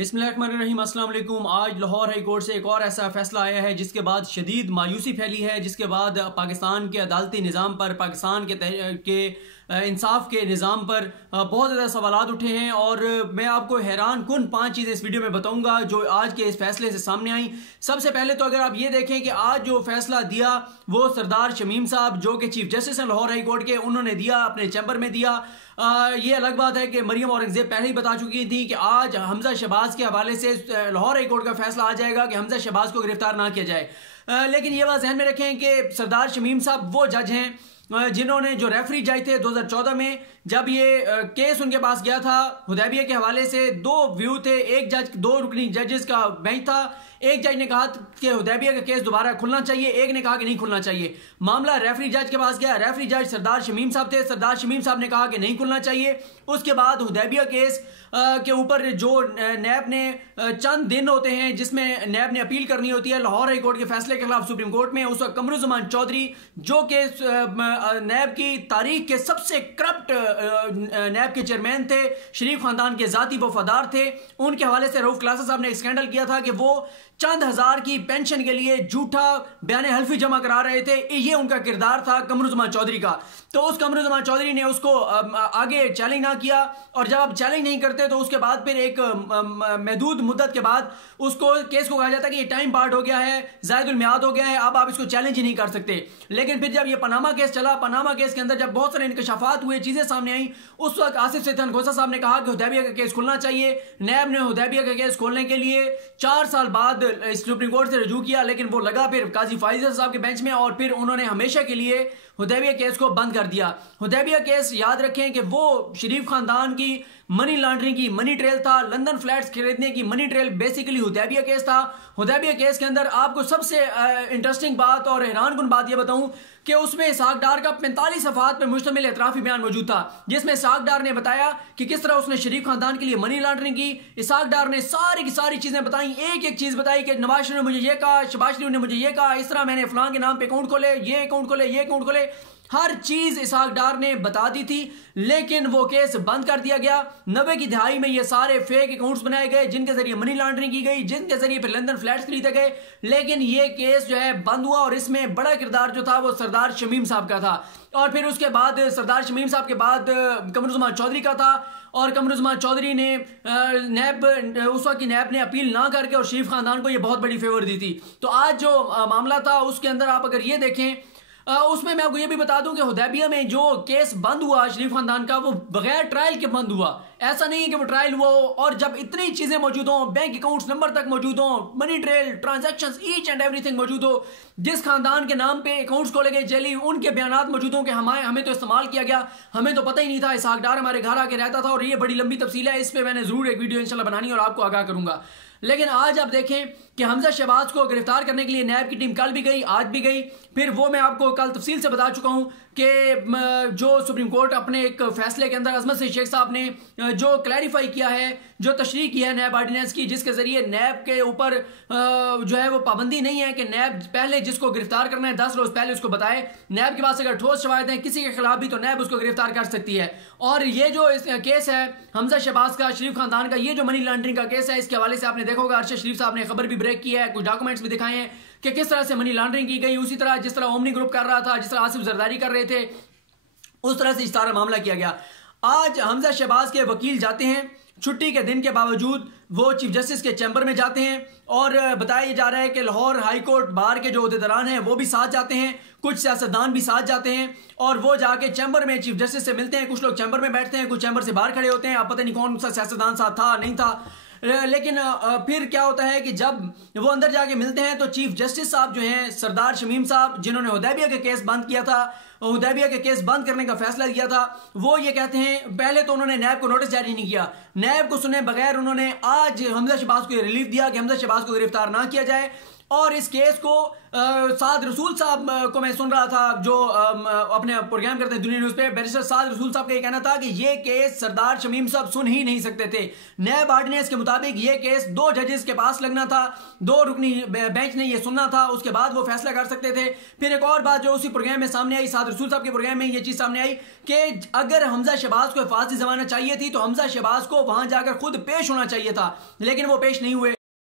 बिस्मिल्लाहिर्रहमानिर्रहीम, अस्सलाम वालेकुम। आज लाहौर हाई कोर्ट से एक और ऐसा फैसला आया है जिसके बाद शदीद मायूसी फैली है, जिसके बाद पाकिस्तान के अदालती निज़ाम पर, पाकिस्तान के इंसाफ के निज़ाम पर बहुत ज़्यादा सवालात उठे हैं। और मैं आपको हैरान कुन 5 चीज़ें इस वीडियो में बताऊंगा जो आज के इस फैसले से सामने आई। सबसे पहले तो अगर आप ये देखें कि आज जो फैसला दिया वो सरदार शमीम साहब जो कि चीफ जस्टिस हैं लाहौर हाई कोर्ट के, उन्होंने दिया, अपने चैम्बर में दिया। ये अलग बात है कि मरियम औरंगजेब पहले ही बता चुकी थी कि आज हमजा शहबाज के हवाले से लाहौर हाई कोर्ट का फैसला आ जाएगा कि हमजा शहबाज को गिरफ्तार ना किया जाए। लेकिन ये बात ध्यान में रखें कि सरदार शमीम साहब वो जज हैं जिन्होंने, जो रेफरी जज थे 2014 में, जब ये केस उनके पास गया था हुदैबिया के हवाले से, 2 व्यू थे। एक जज, 2 रुकनी जजेस का बेंच था। एक जज ने कहा कि हुदैबिया का केस दोबारा खुलना चाहिए, एक ने कहा कि नहीं खुलना चाहिए। मामला रेफरी जज के पास गया। रेफरी जज सरदार शमीम साहब थे। सरदार शमीम साहब ने कहा कि नहीं खुलना चाहिए। उसके बाद हुदैबिया केस के ऊपर जो नैब ने चंद दिन होते हैं जिसमें नैब ने अपील करनी होती है लाहौर हाई कोर्ट के फैसले के खिलाफ सुप्रीम कोर्ट में, उस वक्त कमरुज़्ज़मान चौधरी जो कि नैब की तारीख के सबसे करप्ट नैब के चेयरमैन थे, शरीफ खानदान के जाती वफादार थे, उनके हवाले से रऊफ क्लासा साहब ने एक स्कैंडल किया था कि वो चंद हजार की पेंशन के लिए झूठा बयान हल्फी जमा करा रहे थे। ये उनका किरदार था कमरुज़्ज़मान चौधरी का। तो उस कमरुज़्ज़मान चौधरी ने उसको आगे चैलेंज ना किया, और जब आप चैलेंज नहीं करते तो उसके बाद फिर एक महदूद मुद्दत के बाद उसको केस को कहा जाता है कि ये टाइम पार्ट हो गया है, ज़ायदुल मियाद हो गया है, अब आप इसको चैलेंज ही नहीं कर सकते। लेकिन फिर जब ये पनामा केस चला, पनामा केस के अंदर जब बहुत सारे इंकशाफात हुए, चीजें सामने आई, उस वक्त आसिफ सैयद खोसा साहब ने कहा कि हुदैबिया का केस खुलना चाहिए। नैब ने हुदैबिया का केस खोलने के लिए 4 साल बाद सुप्रीम कोर्ट से रजू किया, लेकिन वो लगा फिर काजी फाइजल साहब के बेंच में, और फिर उन्होंने हमेशा के लिए हुदैबिया केस को बंद कर दिया। हुदैबिया केस याद रखें कि वो शरीफ खानदान की मनी लॉन्ड्रिंग की मनी ट्रेल था, लंदन फ्लैट्स खरीदने की money trail basically Hudaibiya case था। हुदैबिया केस के अंदर आपको सबसे इंटरेस्टिंग बात और हैरान कुन बात यह बताऊं कि उसमें इसहाक डार का 45 सफ़हात पर मुश्तमिल एतराफ़ी बयान मौजूद था, जिसमें इसहाक डार ने बताया कि किस तरह उसने शरीफ खानदान के लिए मनी लॉन्ड्रिंग की। इसहाक डार ने सारी की सारी चीजें बताई, एक एक चीज बताई कि नवाज शरीफ ने मुझे ये कहा, शहबाज शरीफ ने मुझे ये कहा, इस तरह मैंने फलां के नाम पे अकाउंट खोले, ये अकाउंट खोले, ये अकाउंट खोले, हर चीज इसहाक डार ने बता दी थी। लेकिन वो केस बंद कर दिया गया। 90 की दहाई में ये सारे फेक अकाउंट्स बनाए गए जिनके जरिए मनी लॉन्ड्रिंग की गई, जिनके जरिए फिर लंदन फ्लैट्स खरीदे गए। लेकिन ये केस जो है बंद हुआ, और इसमें बड़ा किरदार जो था वो सरदार शमीम साहब का था। और फिर उसके बाद सरदार शमीम साहब के बाद कमरुज़्ज़मान चौधरी का था, और कमरुज़्ज़मान चौधरी ने नैब, उस वक्त की नैब ने अपील ना करके और शरीफ खानदान को ये बहुत बड़ी फेवर दी थी। तो आज जो मामला था उसके अंदर आप अगर ये देखें, उसमें मैं आपको ये भी बता दूं कि हुदैबिया में जो केस बंद हुआ शरीफ खानदान का, वो बगैर ट्रायल के बंद हुआ। ऐसा नहीं है कि वो ट्रायल हुआ हो, और जब इतनी चीजें मौजूद हो, बैंक अकाउंट्स नंबर तक मौजूद हो, money trail transactions each and everything मौजूद हो, जिस खानदान के नाम पे अकाउंट्स खोले गए जेली, उनके बयानात मौजूद हो कि हमें तो इस्तेमाल किया गया, हमें तो पता ही नहीं था, इसहाक डार हमारे घर आके रहता था। और ये बड़ी लंबी तफसील है, इस पर मैंने जरूर एक वीडियो इंशाल्लाह बनानी और आपको आगाह करूंगा। लेकिन आज आप देखें कि हमजा शहबाज को गिरफ्तार करने के लिए नैब की टीम कल भी गई, आज भी गई, फिर वो मैं आपको कल तफसील से बता चुका हूं कि जो सुप्रीम कोर्ट अपने एक फैसले के अंदर अजमत शेख साहब ने जो क्लैरिफाई किया है, जो तशरीह की है नैब ऑर्डिनेंस की, जिसके जरिए नैब के ऊपर जो है वो पाबंदी नहीं है कि नैब पहले जिसको गिरफ्तार करना है 10 रोज पहले उसको बताए। नैब के पास अगर ठोस शवाहिद हैं किसी के खिलाफ भी, तो नैब उसको गिरफ्तार कर सकती है। और ये जो केस है हमजा शहबाज का, शरीफ खानदान का, ये जो मनी लॉन्ड्रिंग का केस है, इसके हवाले से आपने देखा होगा अरशद शरीफ साहब ने खबर भी ब्रेक की है, कुछ डॉक्यूमेंट्स भी दिखाए हैं कि किस तरह से मनी लॉन्ड्रिंग की गई। उसी तरह जिस तरह ओमनी ग्रुप कर रहा था, जिस तरह आसिफ जरदारी कर रहे थे, उस तरह से इस सारा मामला किया गया। आज हमजा शहबाज के वकील जाते हैं, छुट्टी के दिन के बावजूद वो चीफ जस्टिस के चैम्बर में जाते हैं, और बताया जा रहा है कि लाहौर हाई कोर्ट बार के जो अहदेदारान हैं वो भी साथ जाते हैं, कुछ सियासतदान भी साथ जाते हैं, और वो जाके चैम्बर में चीफ जस्टिस से मिलते हैं। कुछ लोग चैम्बर में बैठते हैं, कुछ चैम्बर से बाहर खड़े होते हैं, आप पता नहीं कौन सा सियासतदान साथ था नहीं था। लेकिन फिर क्या होता है कि जब वो अंदर जाके मिलते हैं तो चीफ जस्टिस साहब जो हैं सरदार शमीम साहब, जिन्होंने हुदैबिया का केस बंद किया था, हुदैबिया के केस बंद करने का फैसला किया था, वो ये कहते हैं, पहले तो उन्होंने नैब को नोटिस जारी नहीं किया, नैब को सुने बगैर उन्होंने आज हमजा शहबाज को रिलीफ दिया कि हमजा शहबाज को गिरफ्तार ना किया जाए। और इस केस को साद रसूल साहब को मैं सुन रहा था, जो अपने प्रोग्राम करते हैं दुनिया न्यूज़ पे। बैरिस्टर साद रसूल साहब का ये कहना था कि ये केस सरदार शमीम साहब सुन ही नहीं सकते थे। नैब ऑर्डिनेंस के मुताबिक ये केस 2 जजेस के पास लगना था, 2 रुकनी बेंच ने ये सुनना था, उसके बाद वो फैसला कर सकते थे। फिर एक और बात जो उसी प्रोग्राम में सामने आई, साद रसूल साहब के प्रोग्राम में ये चीज़ सामने आई कि अगर हमजा शहबाज को फांसी जमानत चाहिए थी तो हमजा शहबाज को वहां जाकर खुद पेश होना चाहिए था, लेकिन वो पेश नहीं हुए।